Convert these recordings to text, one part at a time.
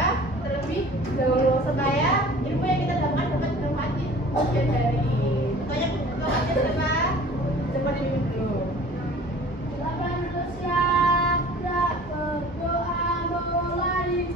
berdoa terlebih dahulu supaya ilmu yang kita dapat bermanfaat di kemudian hari. Pokoknya doanya cepat diminum dulu. Silakan bersiap, berdoa mulai.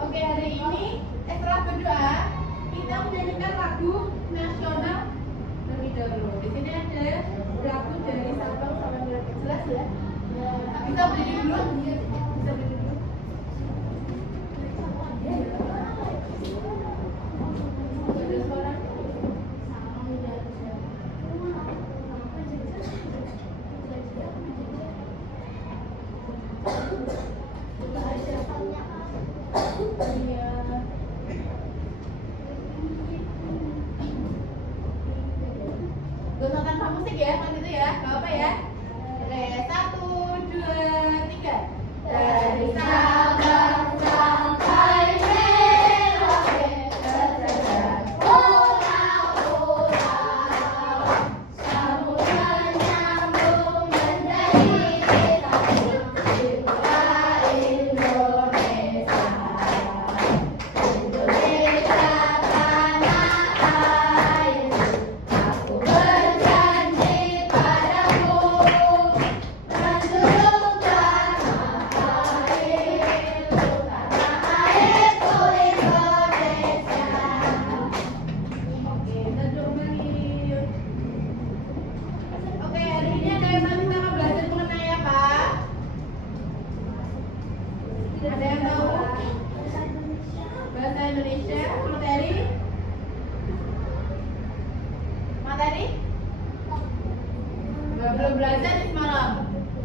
Oke, hari ini setelah berdoa kita menyanyikan lagu nasional terlebih dahulu. Di sini ada lagu dari Sabang sampai Merauke, jelas ya? Kita berdiri dulu. Bisa berdiri dulu. Ada suara. Gak tanpa musik ya, kalau gitu ya, gak apa ya. Oke, 1, 2, 3. Dari Sabang sampai Merauke, tersebar pulau-pulau, samudra nyambung menjadi satu, jiwa Indonesia. Indonesia tanah air, aku berjanji padamu, menjunjung tanah airku Indonesia. Oke, tentu beri. Oke, hari ini ada yang kita akan belajar mengenai apa? Ada yang tahu? Bahasa Indonesia, materi? Materi? Belum belajar di semalam?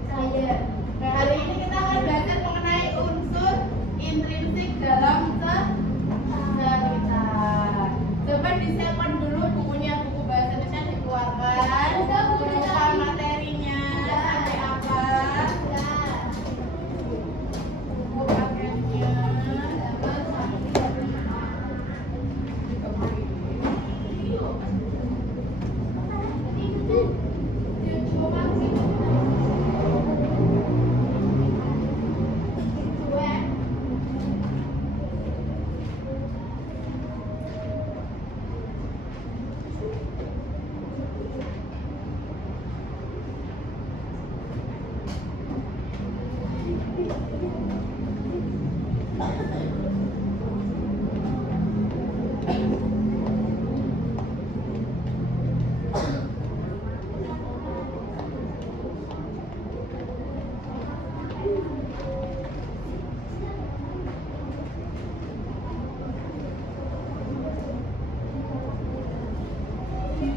Saya. Nah, hari ini kita akan belajar mengenai unsur intrinsik dalam cerita. Coba disiapkan dulu bukunya, buku bahasa Indonesia dikeluarkan. Buka materinya sampai apa? Buku paketnya.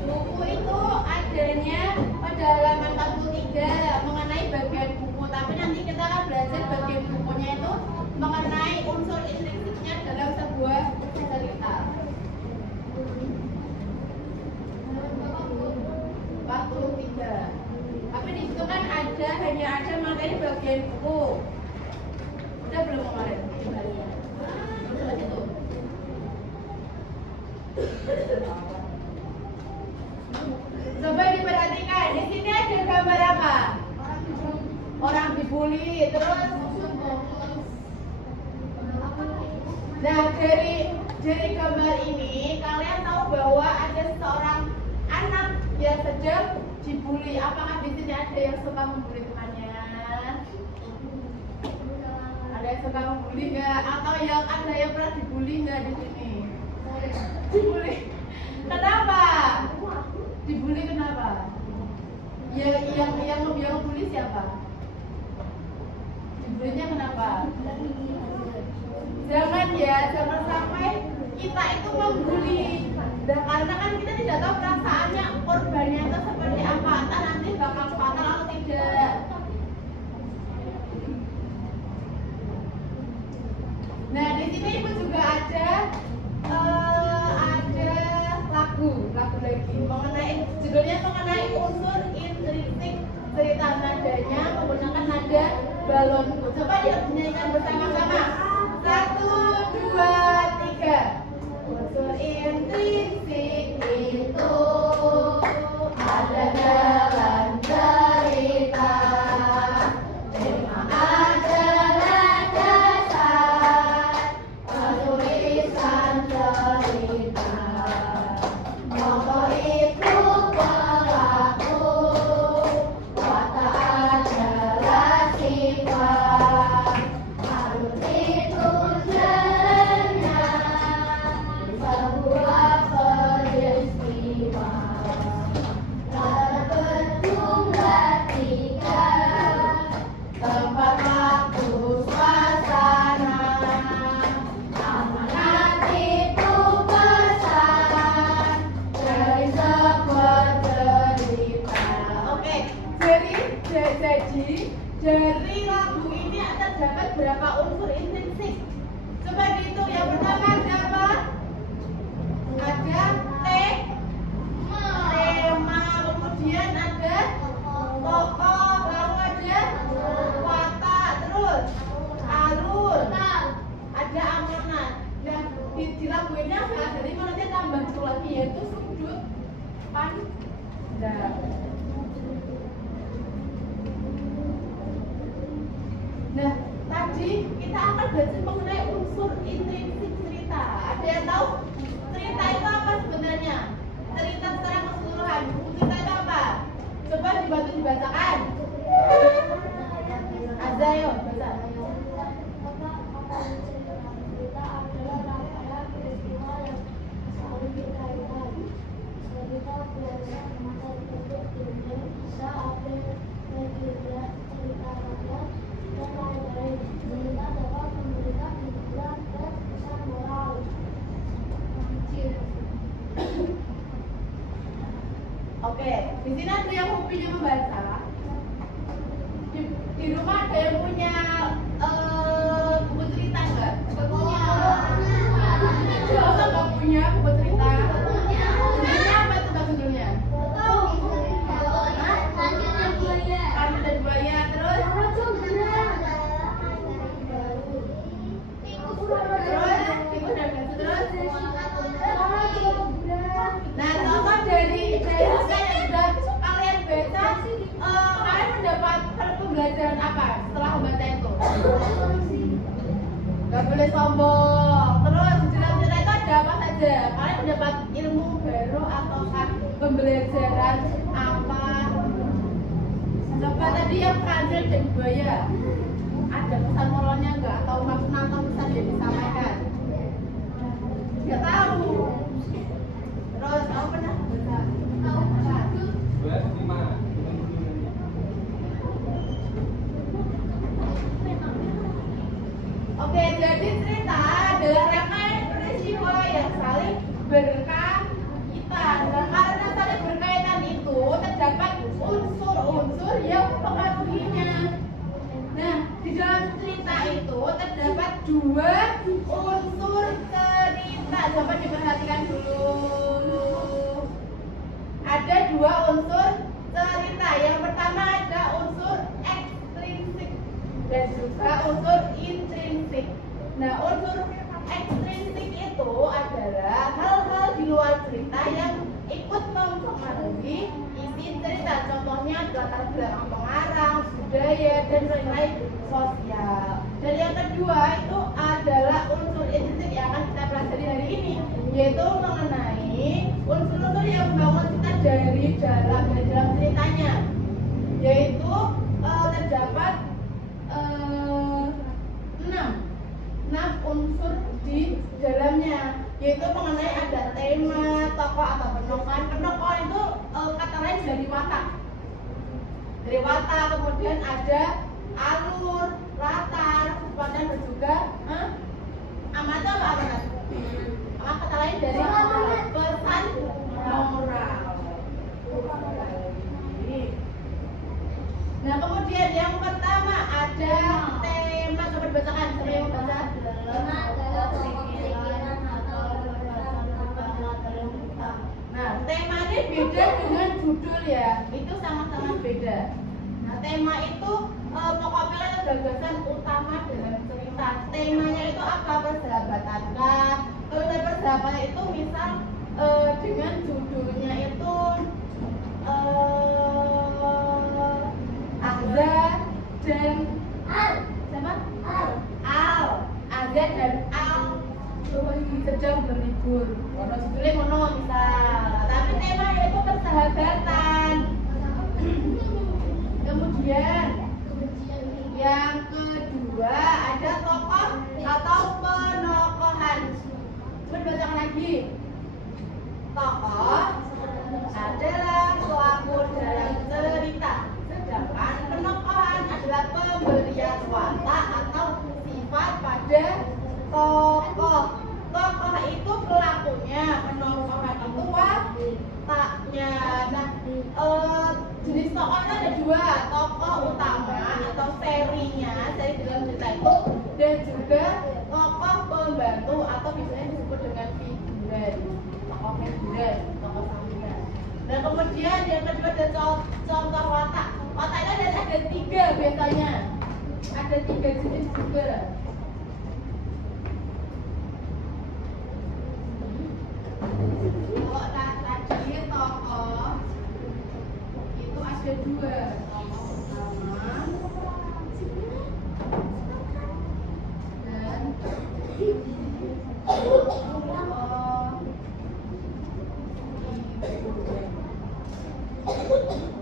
Buku itu adanya pada halaman 43 mengenai bagian buku, tapi nanti kita akan belajar bagian bukunya itu mengenai unsur intrinsiknya dalam sebuah cerita. 43. Tapi di situ kan hanya ada materi bagian buku. Udah belum kemarin? Terus aja tuh. Coba diperhatikan, di sini ada gambar apa? Orang dibully, terus Nah, dari gambar ini kalian tahu bahwa ada seorang anak yang sedang dibully. Apakah di sini ada yang suka membuli temannya? Ada yang suka membuli nggak? Atau yang ada yang pernah dibully nggak di sini? Dibully. Kenapa? Dibully kenapa? Yang ngebully siapa? Dibulinya kenapa? Jangan sampai kita itu membuli. Dan karena kan kita tidak tahu perasaannya korbannya itu seperti apa, entah nanti bakal fatal atau tidak. Nah, di sini ibu juga ada lagu lagi judulnya mengenai unsur intrinsik cerita, nadanya menggunakan nada balonku. Coba dinyanyikan bersama-sama. 1, 2, 3. Unsur intrinsik itu ada dalam cerita. Tema adalah dasar penulisan cerita. Tokoh itu pelaku, watak adalah sifat. Alur itu jalannya sebuah peristiwa. Kata berjumlah 3, tempat, waktu, suasana. Amanat itu pesan dari sebuah cerita. Oke, jadi dari lagu ini terdapat berapa unsur intrinsik? Coba dihitung. Yang pertama ada apa? Ada tema, kemudian ada tokoh, lalu ada watak, terus alur, ada amanat. Dan di lagu ini ada dari mana dia tambah satu lagi, yaitu sudut pandang. Nah, tadi kita akan belajar mengenai unsur intrinsik cerita. Ada yang tahu cerita itu apa sebenarnya? Cerita secara keseluruhan. Cerita itu apa? Coba dibantu dibacakan. Azayo, baca. Oke, di sini ada yang hobinya membaca. Di rumah ada yang punya buku cerita nggak? Punya. Nggak punya buku cerita. Judulnya apa tuh judulnya? Kami dan buaya. Terus? Tikus dan gajah. Terus? Nah, contoh dari yang sudah kalian baca, kalian mendapat pembelajaran apa setelah membaca itu? Gak boleh sombong. Terus di dalam cerita itu ada apa saja? Kalian mendapat ilmu baru ataukah pembelajaran apa? Coba tadi yang kancil dan buaya, ada pesan moralnya nggak? Atau makna atau pesan yang disampaikan? Nggak tahu. Terus kamu pernah baca? Tahu apa? Oke, jadi cerita adalah rangkaian peristiwa yang saling berkaitan. Dan karena saling berkaitan itu terdapat unsur-unsur yang mempengaruhinya. Nah, di dalam cerita itu terdapat 2 unsur cerita. Coba diperhatikan dulu. Ada 2 unsur cerita. Yang pertama ada unsur ekstrinsik dan juga unsur intrinsik. Nah, unsur ekstrinsik itu adalah hal-hal di luar cerita yang ikut mempengaruhi isi cerita. Contohnya latar belakang pengarang, budaya, dan lain-lain sosial. Dan yang kedua itu adalah unsur intrinsik yaitu mengenai unsur-unsur yang membangun kita dari dalam ceritanya, yaitu terdapat 6 unsur di dalamnya, yaitu mengenai ada tema, tokoh atau penokohan. Penokohan itu kata lain dari watak. Dari watak kemudian ada alur, latar, kekuatan dan juga amat apa? Kata lain dari pesan moral. Nah, kemudian yang pertama ada tema. Coba dibacakan, siapa yang baca? Tema adalah pemikiran atau Nah, tema ini beda dengan judul ya. Itu sama-sama beda. Nah, tema itu pokoknya itu gagasan utama dalam cerita. Temanya itu apa? Persahabatan kah? Kalau persahabatan itu misal dengan judulnya itu Azza dan siapa? Al. Azza dan Al sedang berlibur. Ono judulnya mono misal. Tapi tema itu persahabatan. Kemudian yang kedua ada tokoh atau penokohan. Coba bacakan lagi. Tokoh adalah pelaku dalam cerita, sedangkan penokohan adalah pemberian watak atau sifat pada tokoh. Tokoh itu pelakunya, penokohan itu wataknya. Nah, jenis tokoh itu ada dua, tokoh utama atau serinya, seri dalam cerita itu, dan juga tokoh pembantu atau biasanya disebut dengan figuran. Tokoh figuran, tokoh sampingan. Dan kemudian yang kedua ada contoh watak. Watak itu ada 3 biasanya. Ada 3 jenis juga. Kalau tadi tokoh itu ada 2, tokoh utama dan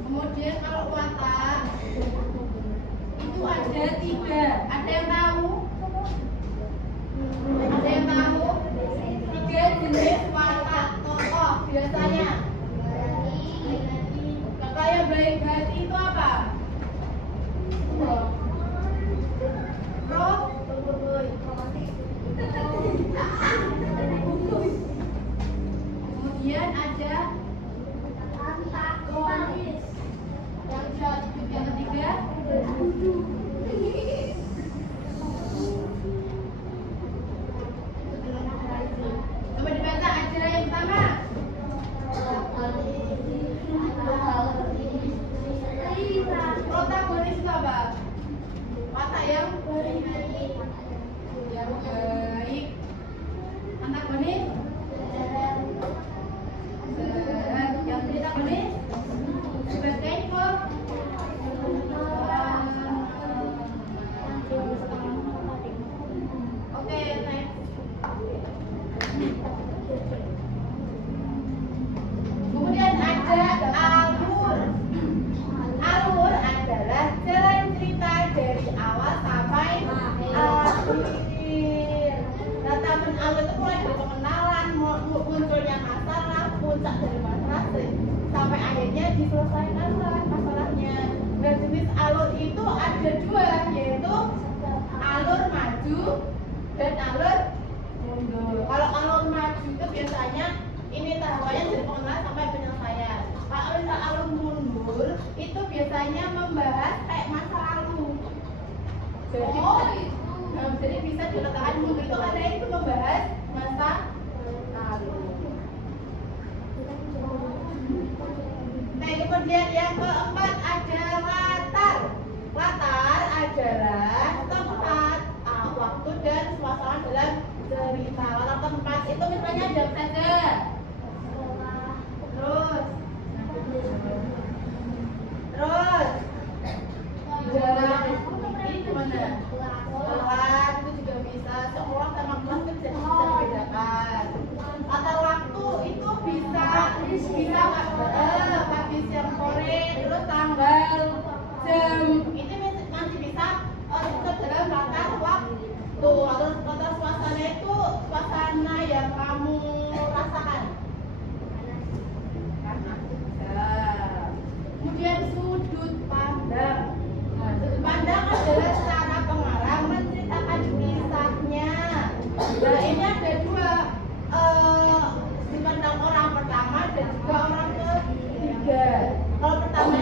kemudian kalau watak itu ada 3. Ada yang tahu? Ada yang tahu? 3 jenis watak tokoh biasanya. Kakak yang baik hati itu apa? Roh. Kemudian ada antagonis. Yang ketiga coba dibaca aja yang pertama. Protagonis itu apa? Watak yang baik. Antagonis yang protagonis sebagai oke, next. Kemudian ada alur. Alur adalah jalan cerita dari awal sampai akhir. Nah, tahapan alur itu mulai dari pengenalan, munculnya masalah, puncak dari masalah sampai akhirnya diselesaikan masalahnya. Nah, jenis alur itu ada 2, yaitu alur maju dan alur mundur. Kalau alur maju itu biasanya ini tahapannya dari pengenalan sampai penyelesaian. Kalau alur mundur itu biasanya membahas kayak masa lalu. Jadi bisa diletakkan mundur itu karena itu membahas masa lalu. Nah, kemudian yang keempat ada latar. Latar adalah tempat, waktu dan suasana dalam cerita. Latar tempat itu misalnya jam saja. Terus jalan ini gimana? Kelas itu juga bisa. Sekolah sama kelas itu bisa dibedakan. Latar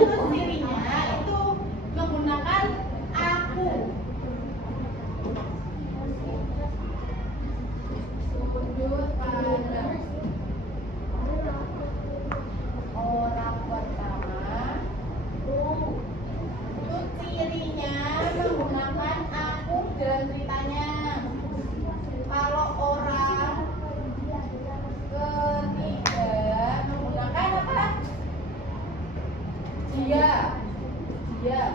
unsur cirinya itu menggunakan aku. Sudut pandang. Orang pertama itu cirinya menggunakan aku dan ceritanya. Kalau orang ketiga menggunakan apa? Dia,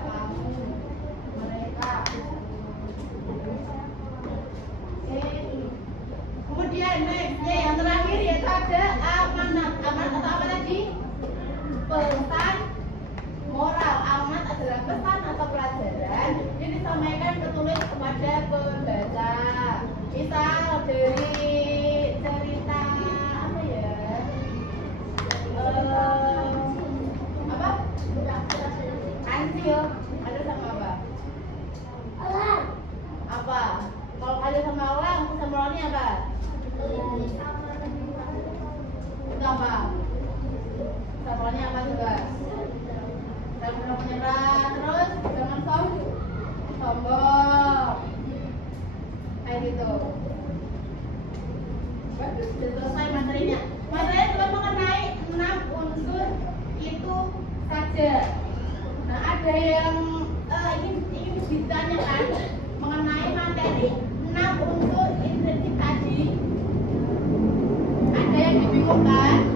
kamu, mereka. Kemudian next, yang terakhir yaitu ada amanat. Amanat atau apa tadi? Pesan moral. Amanat adalah pesan atau pelajaran yang disampaikan tertulis kepada pembaca. Misal dari cerita apa ya? Apa? Kancil. Ada sama apa? Apa? Kalau ada sama orang, pesan moralnya apa? Itu apa? Pesan moralnya apa juga? Jangan pernah menyerah, terus jangan sombong. Kayak gitu. Bagus, sudah selesai materinya. Materinya cuma mengenai 6 unsur itu saja. Nah, ada yang ingin ditanyakan mengenai materi 6 unsur intrinsik tadi. Ada yang dibingungkan?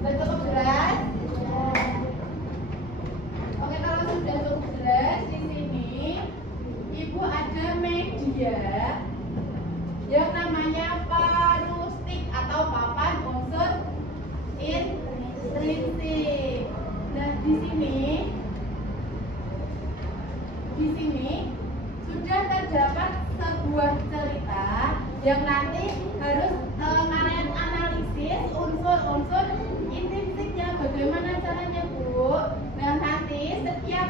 Sudah cukup jelas? Oke, kalau sudah cukup jelas, di sini Ibu ada media yang namanya parustik atau papan unsur intrinsik. Nah, di sini sudah terdapat sebuah cerita yang nanti harus kalian analisis unsur-unsur intrinsiknya. Bagaimana caranya, Bu? Nah, nanti setiap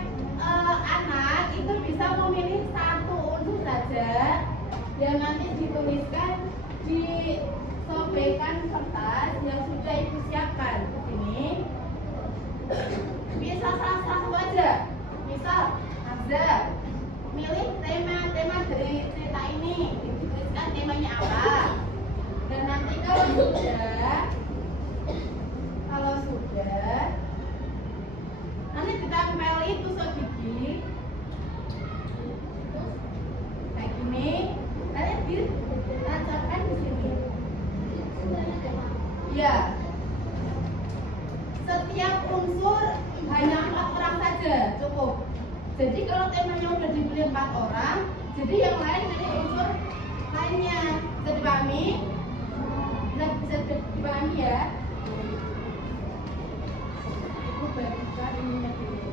anak itu bisa memilih satu unsur saja yang nanti dituliskan di sobekan kertas yang sudah Ibu siapkan. Ini bisa salah satu aja. Misal Hamza milih tema dari cerita ini, dituliskan temanya apa. Dan nanti kalau sudah nanti ditempeli tusuk gigi kayak gini, nanti ditancapkan di sini. Ya, setiap unsur hanya 4 orang saja cukup. Jadi kalau temanya udah dipilih 4 orang, jadi yang lain pilih unsur lainnya. Bisa dipahami? Bisa dipahami ya? Ibu bagikan ininya dulu.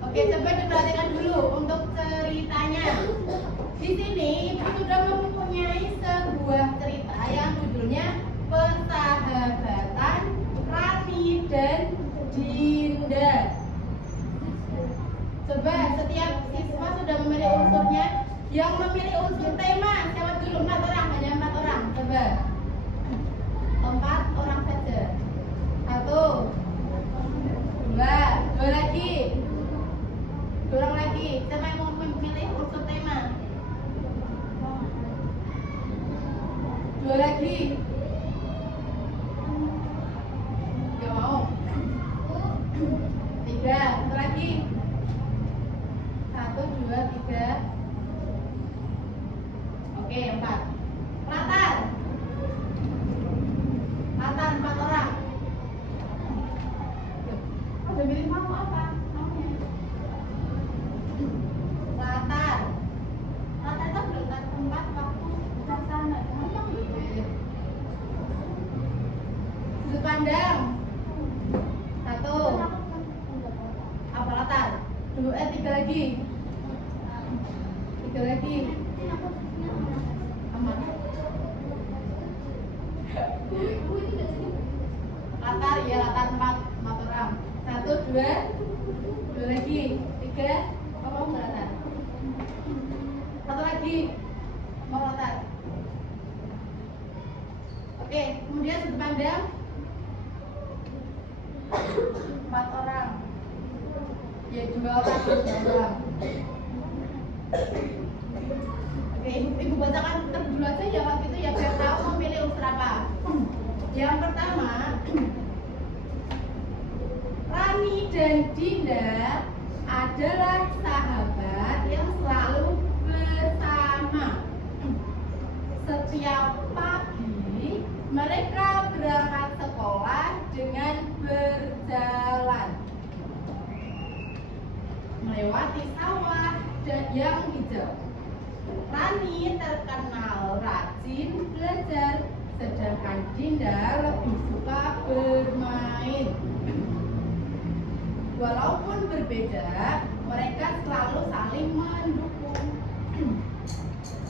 Oke, coba diperhatikan dulu untuk ceritanya. Di sini ibu sudah mempunyai sebuah cerita yang judulnya Persahabatan Rani dan Dinda. Coba setiap siswa sudah memilih unsurnya. Yang memilih unsur tema siapa dulu? 4 orang, hanya 4 orang. Coba 4 orang saja. 1, 2 lagi. 2 orang lagi. Siapa yang mau memilih unsur tema? 2 lagi. Gak mau. 3, 1 lagi. 1, 2, 3. Oke, 4. Latar 4 orang. Udah milih mau apa? Maunya latar itu berkat tempat waktu suasana. Gampang gitu. Sudut pandang 1. Apa latar? 3 lagi. 3 lagi. Aman. Latar ya, latar 4 orang. 1, 2 lagi. 3. Mau latar? 1 lagi. Mau latar? Oke, kemudian sudut pandang 4 orang. Ya, 2 orang. Oke, ibu bacakan dulu aja ya waktu itu ya, biar tahu memilih unsur apa. Yang pertama, Rani dan Dinda adalah sahabat yang selalu bersama. Setiap pagi mereka berangkat sekolah dengan berjalan melewati sawah yang hijau. Rani terkenal rajin belajar, sedangkan Dinda lebih suka bermain. Walaupun berbeda, mereka selalu saling mendukung.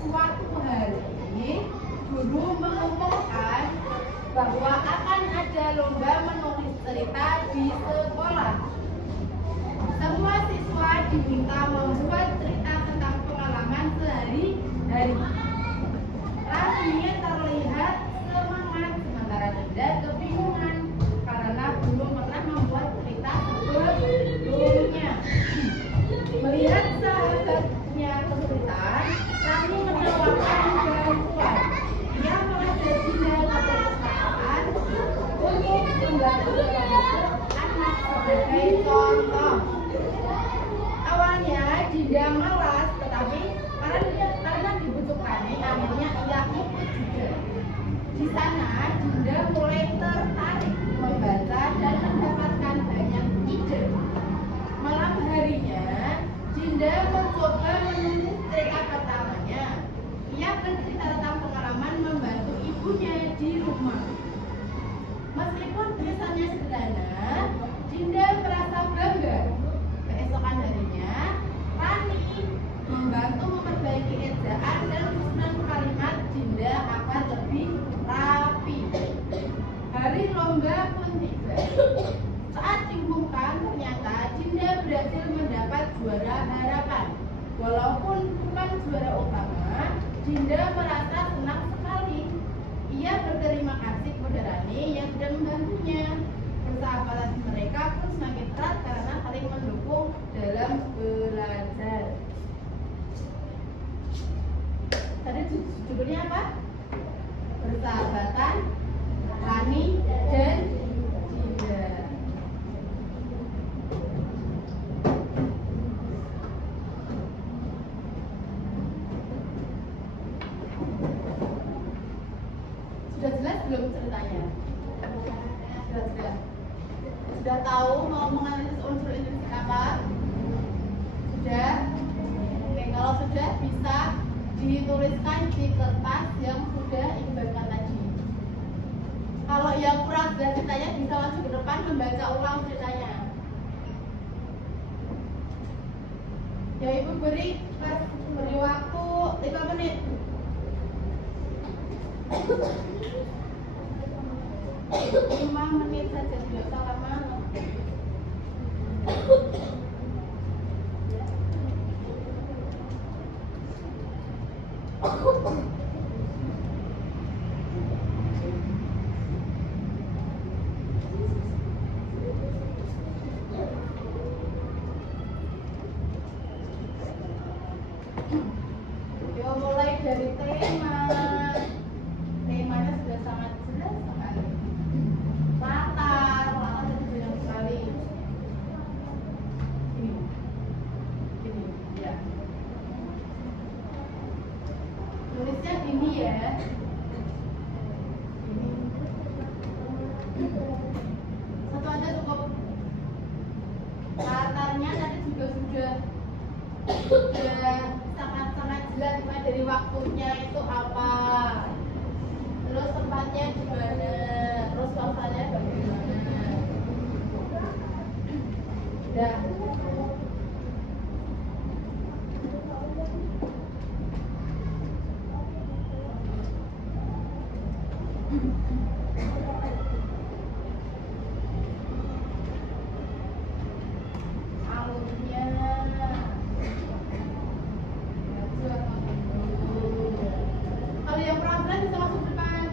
Suatu hari, guru mengumumkan bahwa akan ada lomba menulis cerita di sekolah. Semua siswa diminta membuat cerita tentang pengalaman sehari-hari. Rani terlihat semangat, sementara Dinda kebingungan karena belum pernah membuat cerita sebelumnya. Melihat sahabatnya kesulitan, Rani menawarkan bantuan. Ia mengajak Dinda kebersamaan untuk membantu anak sebagai contoh. Awalnya Dinda malas, tetapi karena dibujuk Rani, akhirnya ia ikut juga. Di sana Dinda mulai tertarik membaca dan mendapatkan banyak ide. Malam harinya Dinda mencoba menulis cerita pertamanya. Ia bercerita tentang pengalaman membantu ibunya di rumah. Meskipun tulisannya sederhana, Dinda merasa bangga. Keesokan harinya, Rani membantu memperbaiki ejaan dan susunan kalimat Dinda agar lebih rapi. Hari lomba pun tiba. Saat diumumkan, ternyata Dinda berhasil mendapat juara harapan. Walaupun bukan juara utama, Dinda merasa senang sekali. Ia berterima kasih kepada Rani yang sudah membantunya. Persahabatan mereka pun semakin erat karena saling mendukung dalam belajar. Tadi judulnya apa? Persahabatan Rani dan Dinda. Sudah jelas belum ceritanya? Sudah tahu mau menganalisis unsur intrinsik apa? Sudah? Oke, kalau sudah bisa dituliskan di kertas yang sudah ibu bagikan tadi. Kalau yang kurang jelas ceritanya bisa langsung ke depan membaca ulang ceritanya. Ya ibu beri waktu 3 menit. 5 menit saja, tidak usah lama. Yo, mulai dari tema. Temanya sudah sangat jelas sekali. Latar itu banyak sekali. Ini, ya. Tulisnya ini ya. Ini. Satu aja cukup. Latarnya tadi juga sudah sangat-sangat jelas mulai dari waktunya itu apa, terus tempatnya di mana, terus suasananya bagaimana. Udah. Alurnya kalau yang perasaan bisa masuk depan.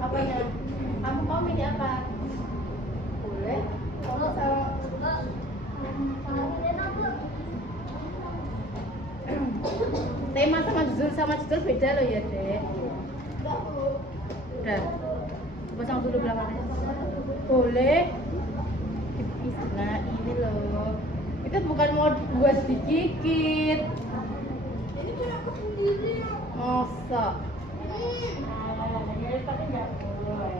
Apanya? Kamu mau milih apa? Boleh. Kalau tema sama judul beda loh ya, Dek. Udah. Pasang dulu belakangnya. Boleh. Nah, ini loh. Itu bukan mau buat digigit. Ini kan aku sendiri. Masa? Tapi nggak boleh.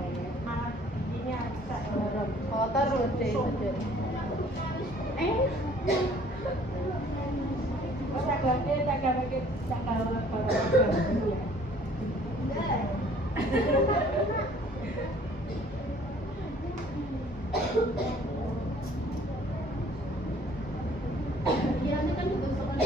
Iya, ini kan ditusukkan.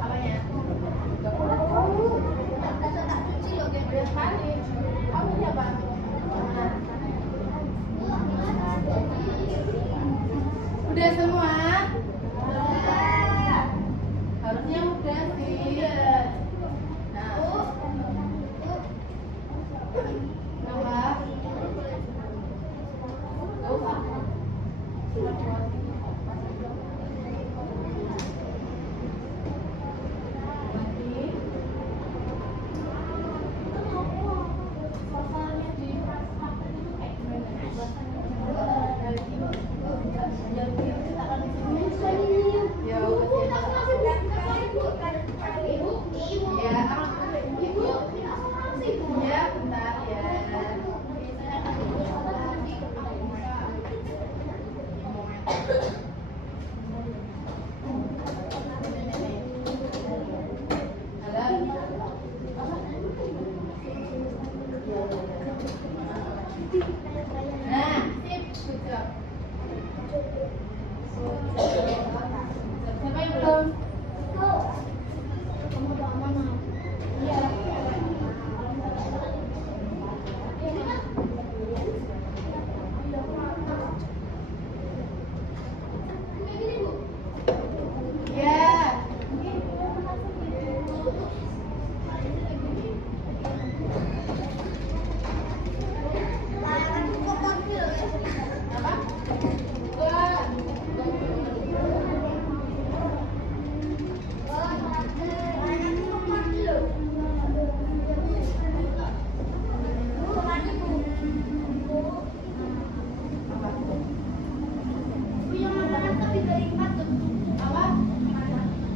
Apanya? Udah sekali. Kamu siapa? Udah semua? Harusnya udah sih. Nah. Kenapa? Gak usah. Nah, sip, good job. Siapa yang belum? Kamu udah aman, Ma? Iya. Ya. Apa? Enggak. Apa?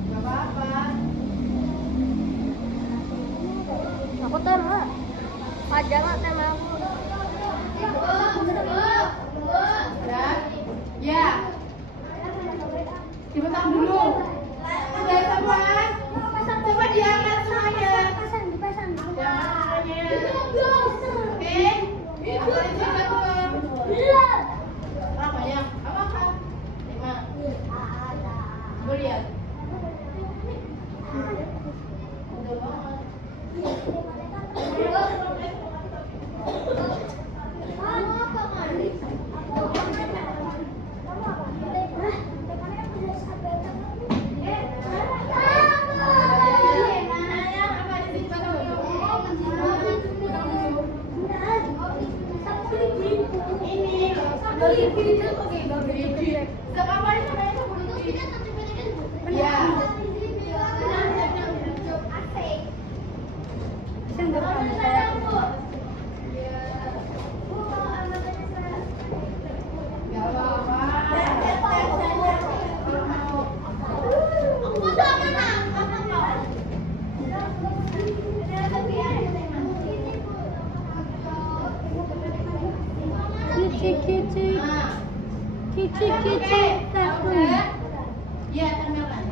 Enggak apa-apa. Aku tema. Pajangan tema aku. Udah? Ya. Cepetan dulu. Udah semua? Coba diangkat semuanya. Diangkat semuanya. Oke? Aku juga belum. Ah, banyak. Apa? 5. Coba lihat. Udah banget. Kici. Iya, tempelkan.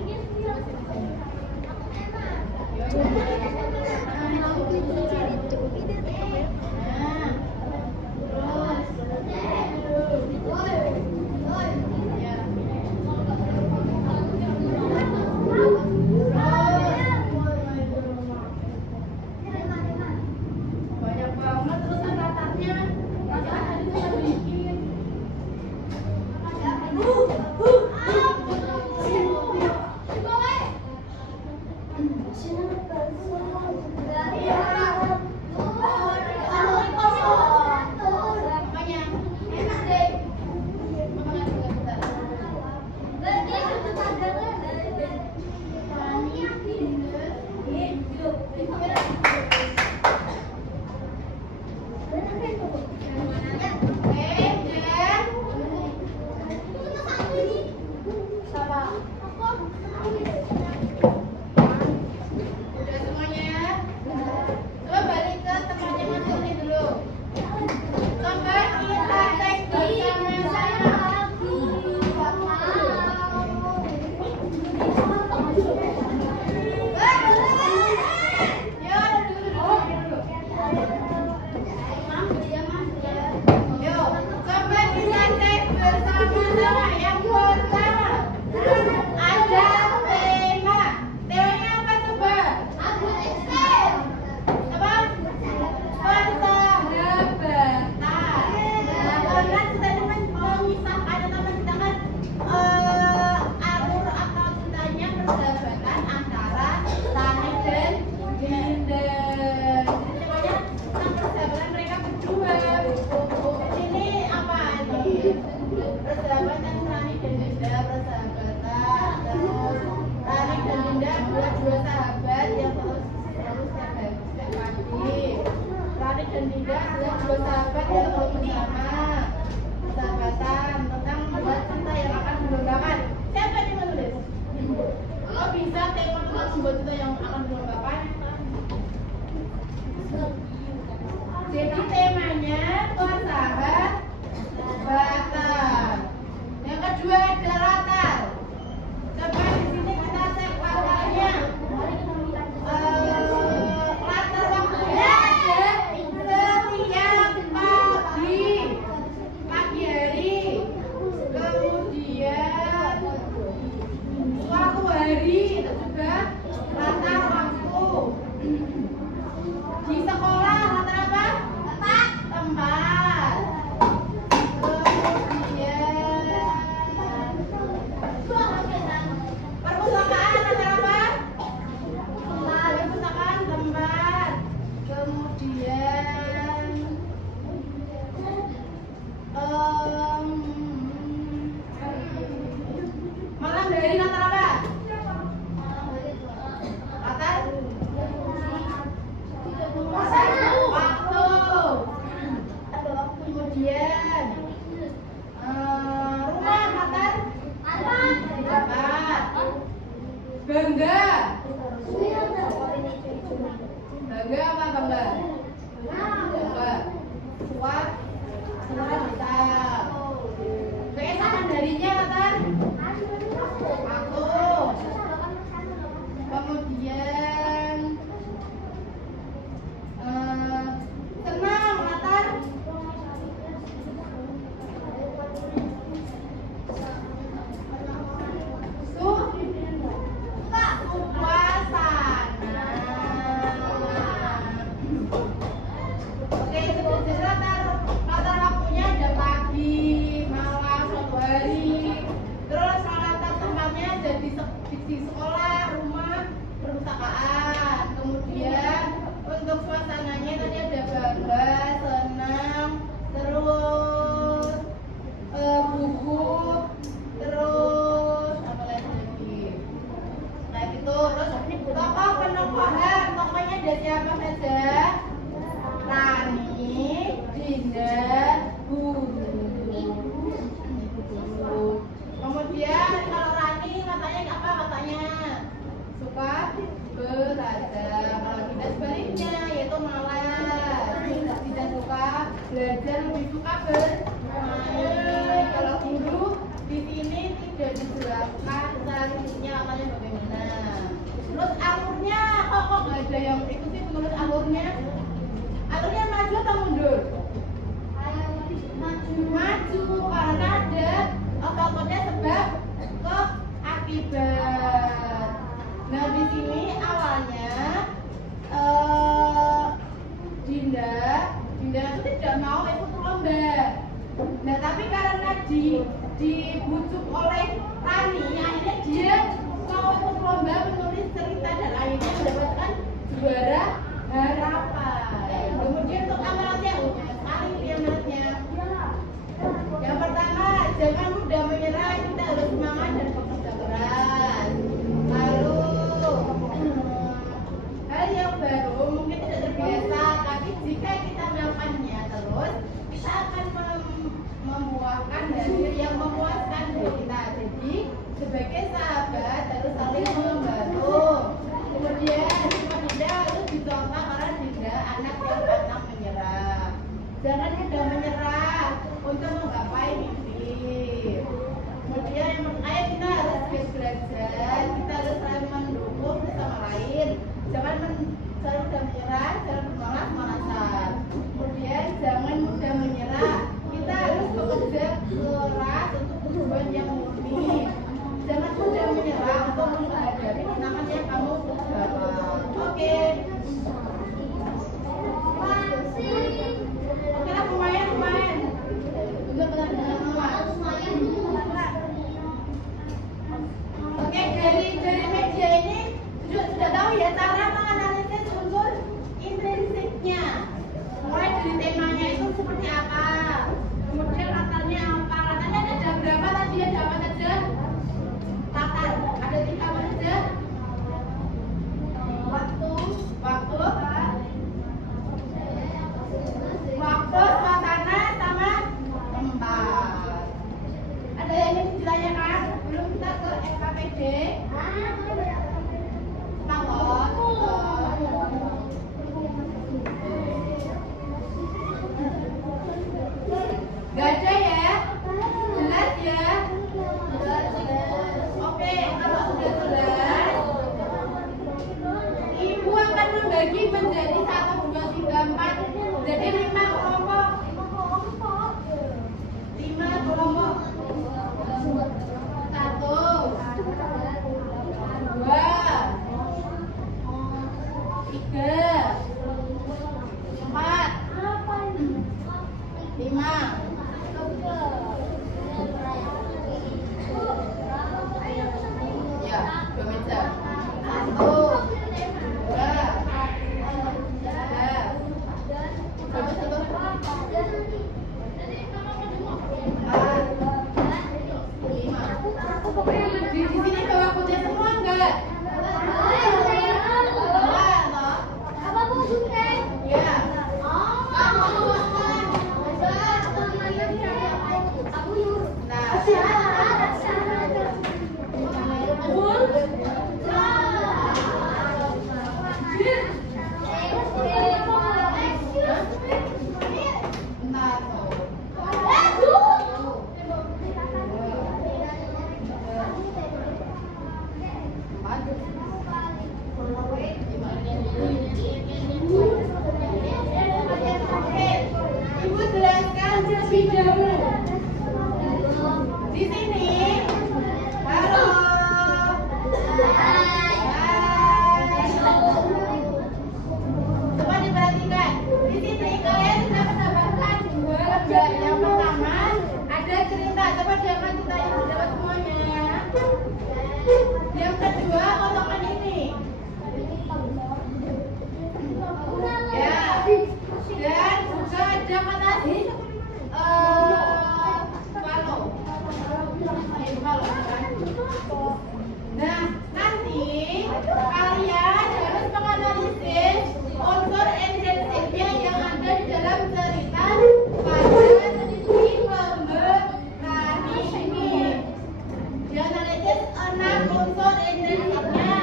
Banyak banget terusan ratanya. Ratanya tadi tuh saya bikin. Dinda adalah dua sahabat yang belum bersama. Persahabatan tentang dua cinta yang akan dilombakan. Siapa yang menulis? Kok bisa tema tentang sebuah cinta yang akan dilombakan? Jadi temanya persahabatan. Yang kedua adalah latar. Coba di sini kita cek latarnya. Latar waktunya ada setiap pagi hari, kemudian suatu hari, itu juga latar waktu. Di sekolah latar apa? Tempat. Kemudian perpustakaan latar apa? Perpustakaan tempat. Kemudian malam hari latar apa? Latar waktu. Kemudian rumah latar tempat. Bangga. Bangga apa bangga? Bangga. Kuat. Kita. Keesokan harinya latar waktu. Kemudian senang latar suasana. Oke, jadi latar waktunya ada pagi, malam, suatu hari. Terus latar tempatnya ada di sekolah, rumah, perpustakaan. Kemudian untuk suasananya tadi ada bangga, senang, terus gugup, terus apa lagi? Nah gitu. Terus tokoh penokohan, tokohnya ada siapa saja? Rani, Dinda, Guru. Kemudian kalau Rani katanya apa katanya? Suka belajar. Kalau Dinda sebaliknya yaitu malas. Tidak suka belajar, lebih suka bermain. Kalau Guru di sini tidak dijelaskan selanjutnya katanya bagaimana. Terus alurnya kok nggak ada yang itu sih menurut alurnya? Alurnya maju atau mundur? Maju karena ada ototnya sebab ke akibat. Nah di sini awalnya Dinda itu tidak mau ikut lomba. Nah tapi karena dibujuk oleh Rani, akhirnya dia mau ikut lomba menulis cerita dan akhirnya mendapatkan juara harapan. Kemudian untuk amalannya sekali dia amalannya. Yang pertama, jangan mudah menyerah, kita harus semangat dan bekerja keras. Lalu hal yang baru mungkin tidak terbiasa, tapi jika kita melakukannya terus, kita akan membuahkan hasil yang memuaskan dari kita. Jadi sebagai sahabat harus saling membantu. Kemudian tidak harus dicontoh karena tidak anak yang pantang menyerah. Jangan mudah menyerah untuk menggapai mimpi. Kemudian ayo kita harus belajar, kita harus saling mendukung sama lain. Jangan mudah menyerah, jangan bermalas-malasan. Kemudian jangan mudah menyerah. Kita harus bekerja keras untuk tujuan yang murni. Jangan mudah menyerah untuk menghadapi tantangan yang kamu bawa. Oke. Oke lah, lumayan. Untuk benar-benar semua. Oke, dari media ini sudah tahu ya cara menganalisis unsur intrinsiknya. Mulai dari temanya itu seperti apa, kemudian latarnya apa. Latarnya ada berapa tadi? Ada apa saja? Latar ada 3 apa saja? Waktu ditanyakan belum kita ke SKPD? Semangat. Gak ada ya? Jelas ya? Oke, kalau sudah jelas, Ibu akan membagi menjadi 1, 2, 3, 4. Jadi 5 kelompok. 5 kelompok. 1, 2, 3, 4, 5. Ya, 2 meja. 1, 2, 3, di sini bawa kuncinya semua enggak? Ya. Ibu jelaskan lebih jauh. Di sini, halo. Coba diperhatikan. Di sini kalian sudah mendapatkan 2 lembar. Yang pertama ada cerita. Coba diaman cerita yang dapat semuanya. Yang kedua potongan ini. Ya. Dan juga ada kata follow. Nah, nanti kalian harus menganalisis unsur intrinsiknya yang ada di dalam cerita pada sisi pemberani ini. Dianalisis 6 unsur intrinsiknya.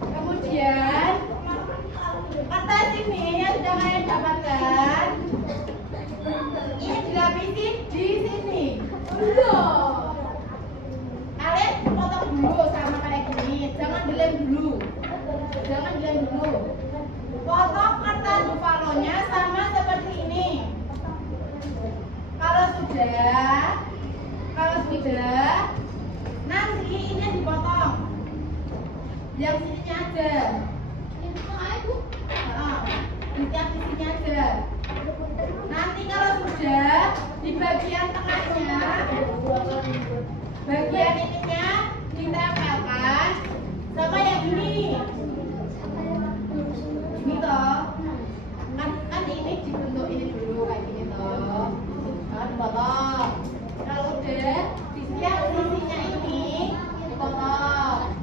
Kemudian kertas ini yang sudah kalian dapatkan ini dilapisi di sini. Kalian potong dulu sama kayak gini, jangan dilem dulu. Potong kertas buffalonya sama seperti ini. Kalau sudah, nanti ini dipotong. Yang sininya aja. Di tiap sisinya aja. Nanti kalau sudah di bagian tengahnya, bagian ininya ditempelkan sama yang ini. Ini toh, kan ini dibentuk ini dulu kayak gini toh. Nah, dipotong. Kalau udah di tiap sisinya ini dipotong.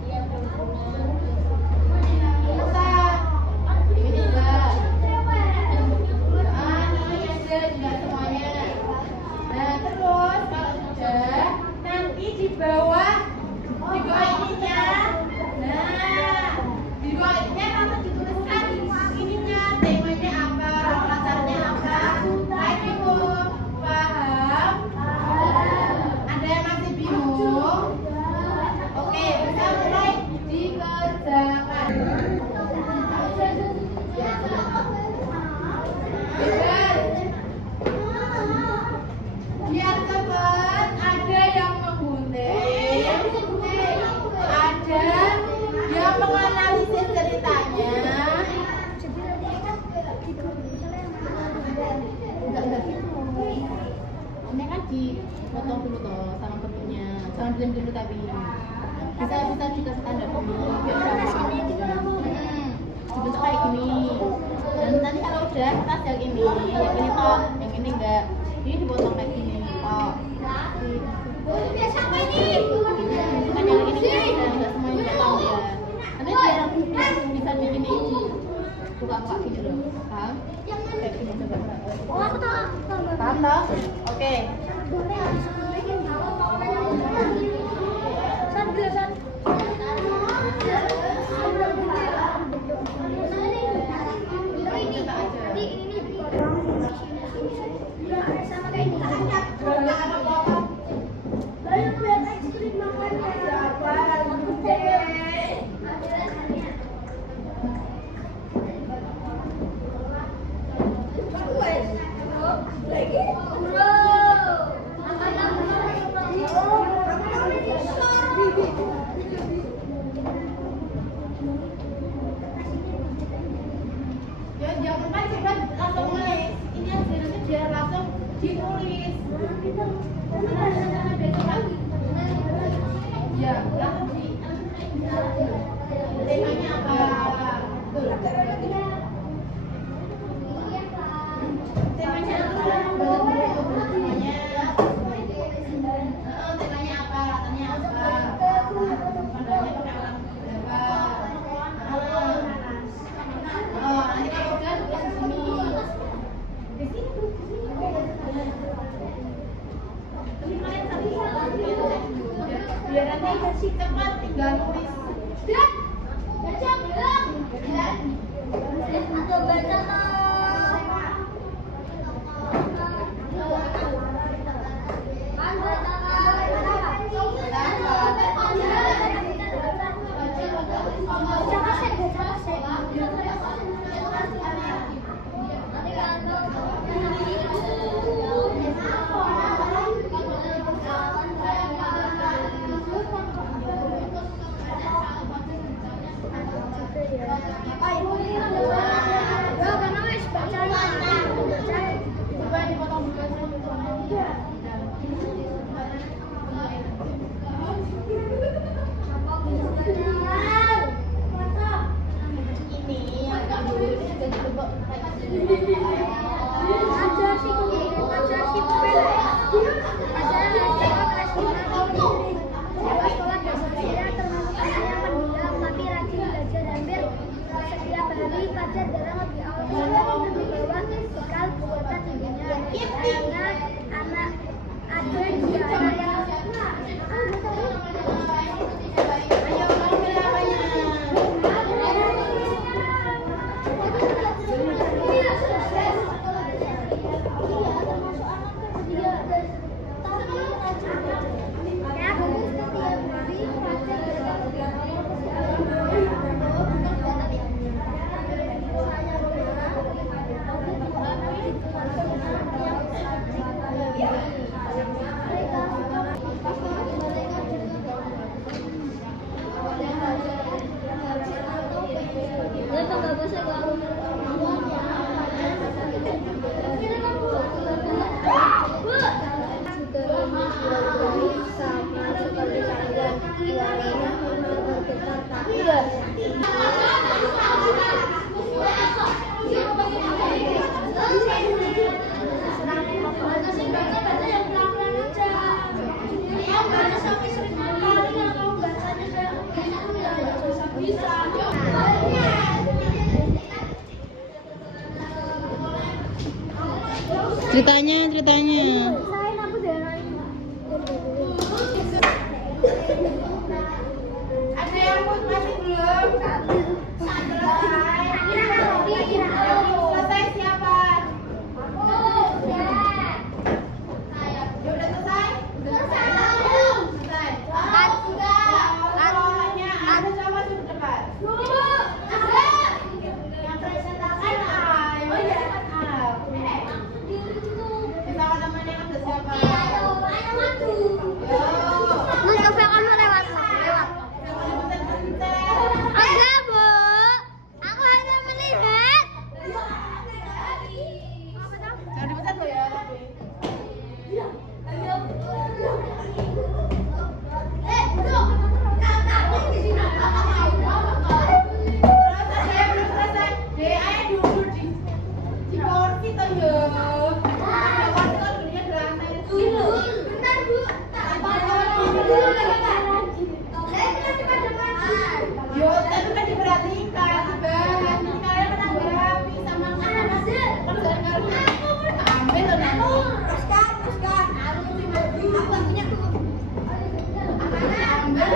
Di bawah ininya, di bawah ininya langsung dituliskan ininya, temanya apa, latarnya apa, baik ibu, paham? Ada yang masih bingung? Oke, bisa mulai dikerjakan. Biar cepat, ada yang ada yang menganalisis ceritanya. Enggak gitu. Ini kan dipotong dulu toh sama bentuknya. Jangan diam dulu tapi bisa juga standar dulu. Dibentuk kayak gini. Dan nanti kalau udah kertas yang ini toh, yang ini enggak. Ini dipotong kayak gini toh. Biasa apa ini? Bukan yang ini enggak semuanya tahu ya. Nanti biar bisa begini buka gini loh. Paham? Kayak gini coba. Oh, aku tahu. Paham toh? Oke. Temanya apa? Temanya apa? Ratanya apa? Pandangannya pakai alat berapa? Oh, nanti kalau udah tulis di sini. Biar nanti cepat tinggal nulis. Dan baca belum? Atau baca Ceritanya. Ada yang masih belum? Selesai siapa? Ya udah selesai? Selesai. Soalnya ada sama di depan. Yang presentasi ayo. Sama temannya ada siapa? Mas Sofia kamu lewat. Enggak, Bu. Aku hanya melihat. Jangan dipecat lo ya. Belum selesai. Ayo dulu di kursi tuh ya. Kursi kan dunia di lantai itu. Bentar Bu. Yo, tapi kan diperhatikan, Bang. Kalian menanggapi sama kerjaan kalian. Ambil loh nanti. Teruskan. Apa punya tuh? Ambil.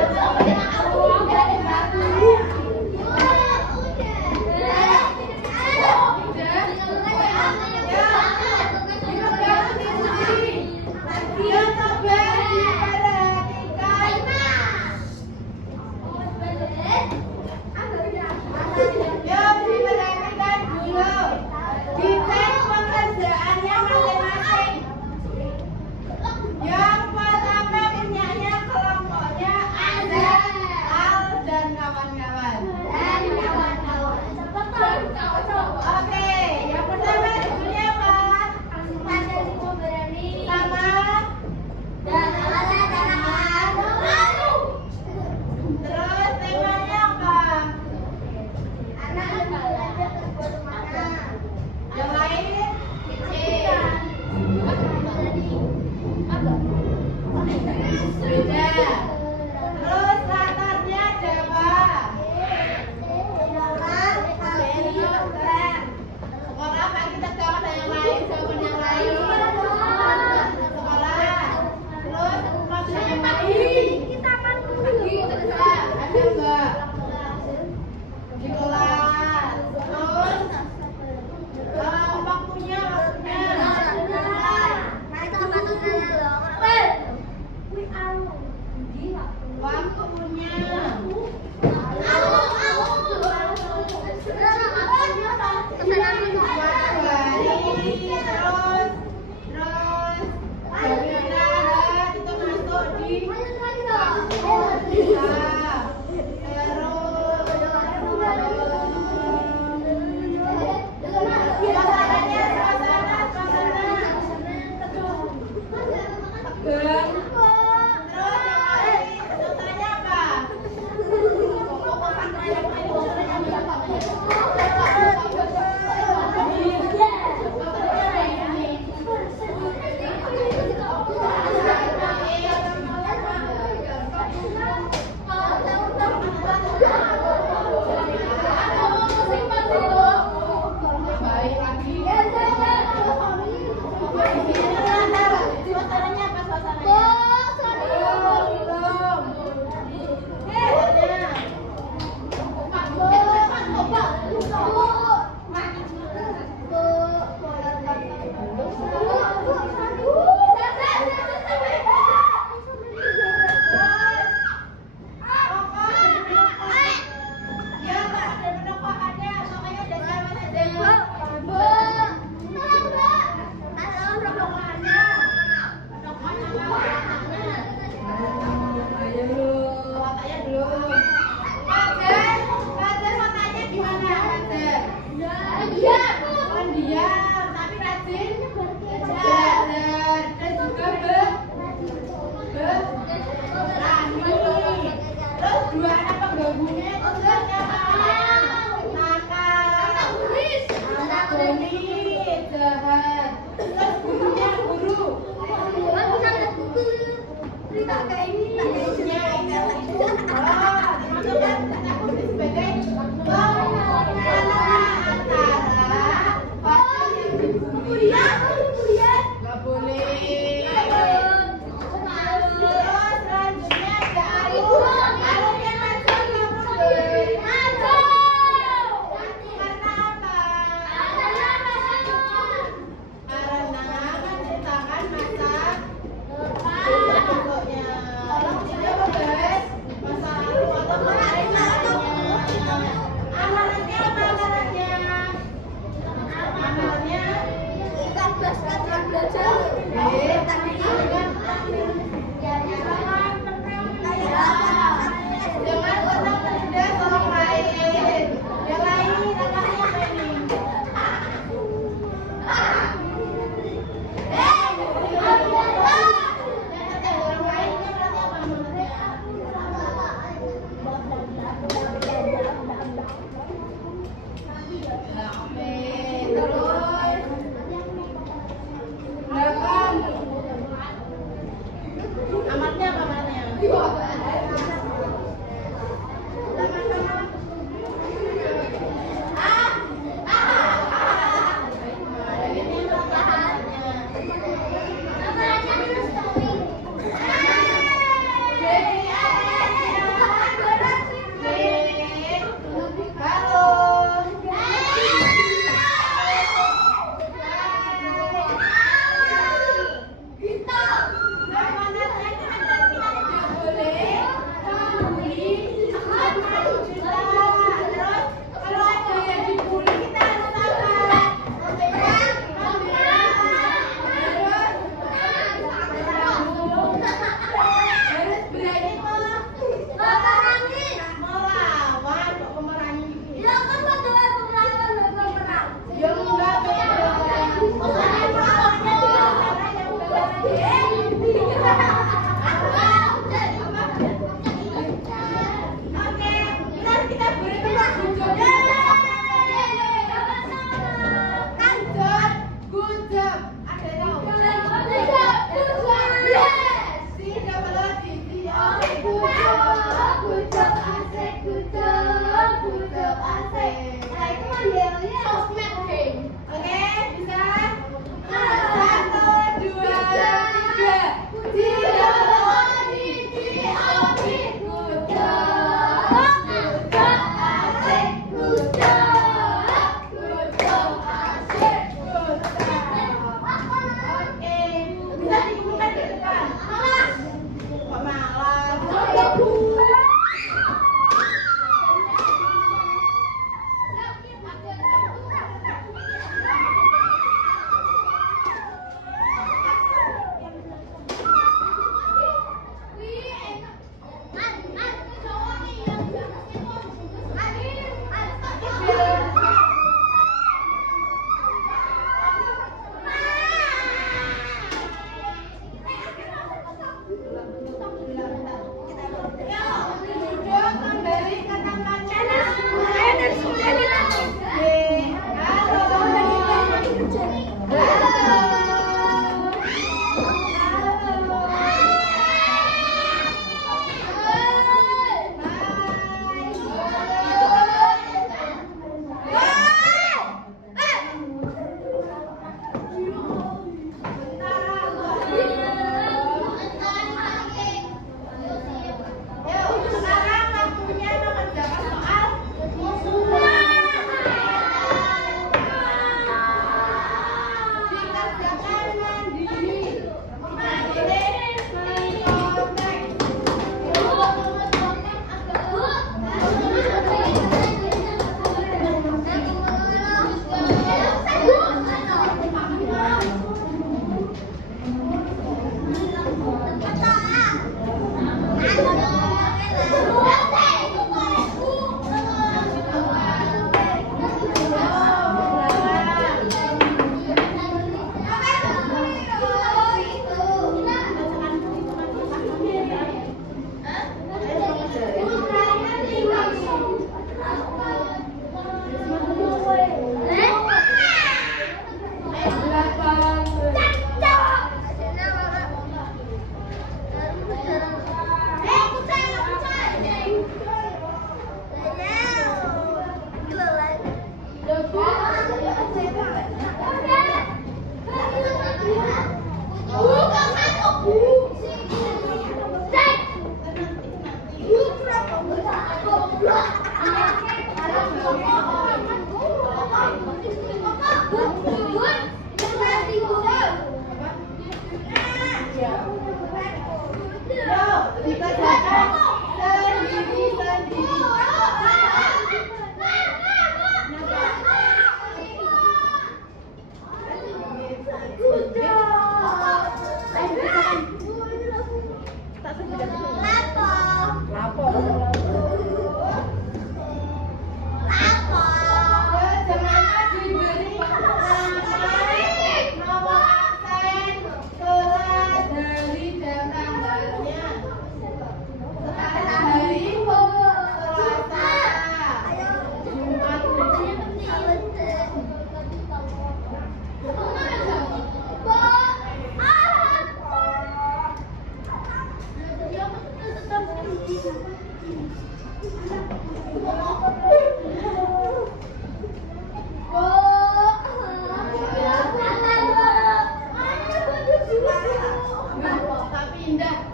Yang pertama punyanya kelompoknya Azza, Al dan kawan-kawan. Beda. Terus latarnya ada apa? Sekolah apa kita jawab ada yang lain, jawaban yang lain. Sekolah. Terus maksudnya yang lain. Pagi ada enggak? Di kelas. Terus waktunya. Waktunya. Boleh.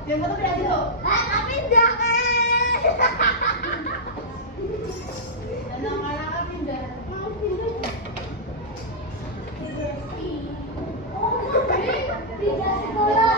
Yang foto berarti tuh. Tapi enggak Anak-anak pindah. Mau pindah. Tidak sekolah.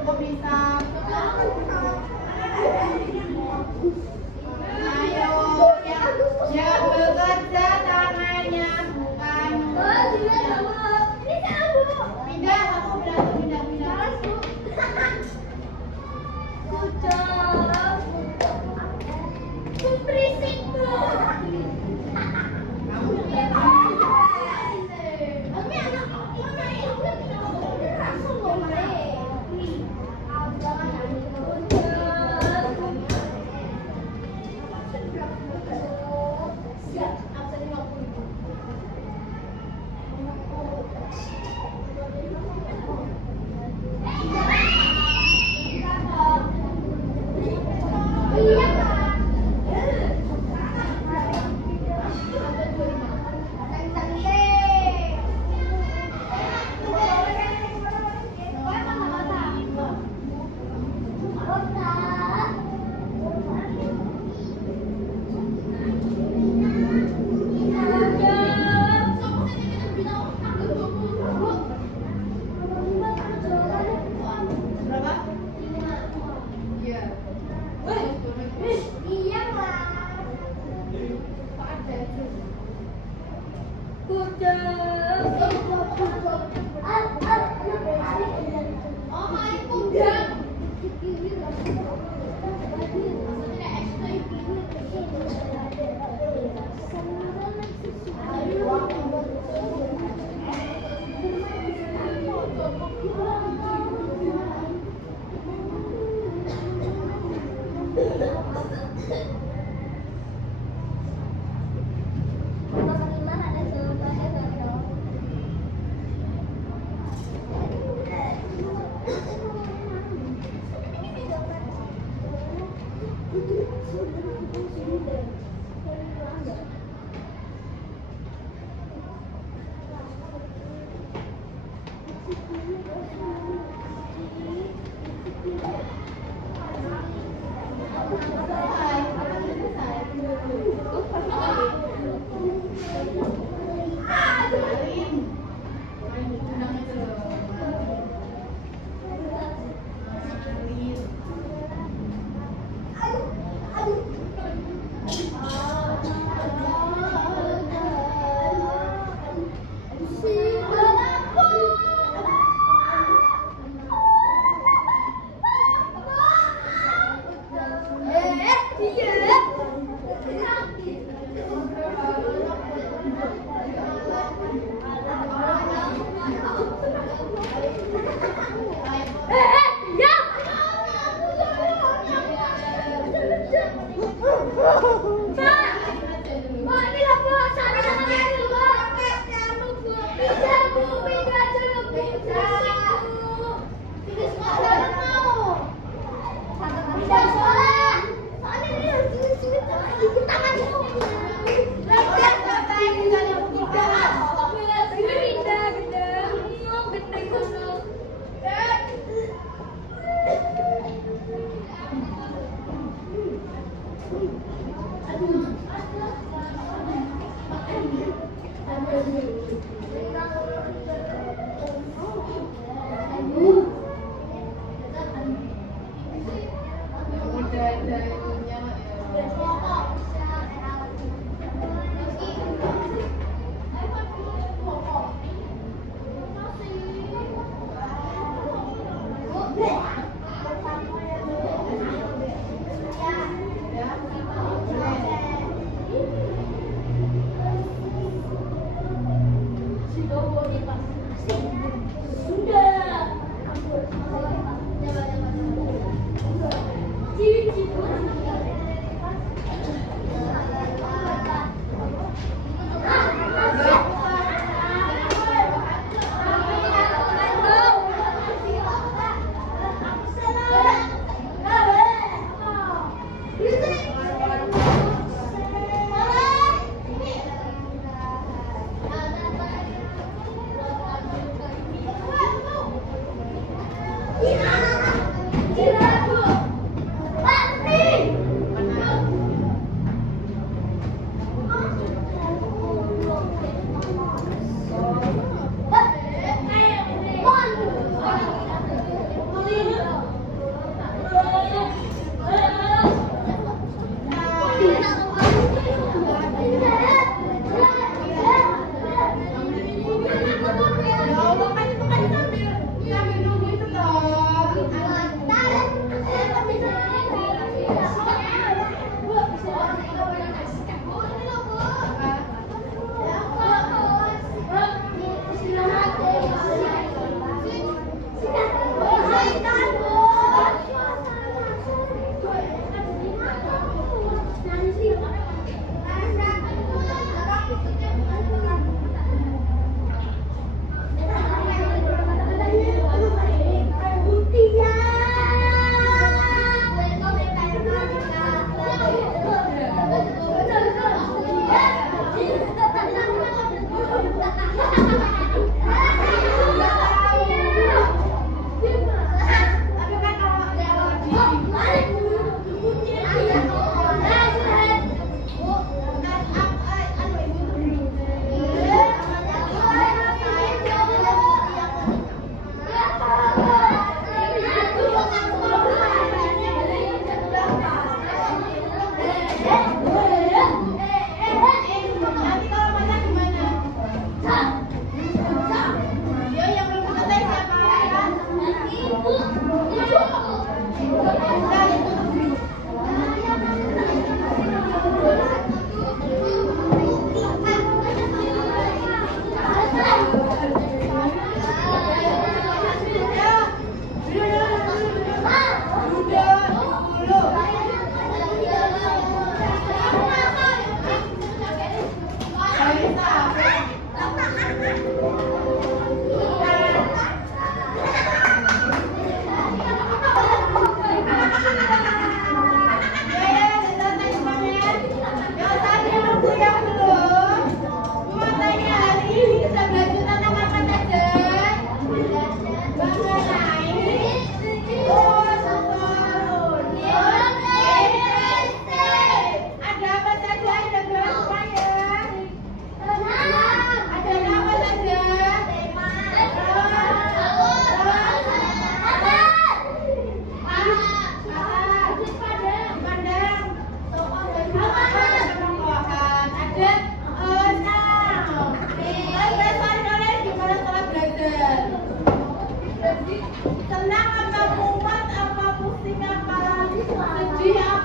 Kok bisa? Ayo, yang bekerja tangannya bukan. Pindah, aku pindah. Berisik Berapa? Iya. Iya lah. Kok ada itu? Oh, main kuda. Senang apa mumet apa pusing apa sedih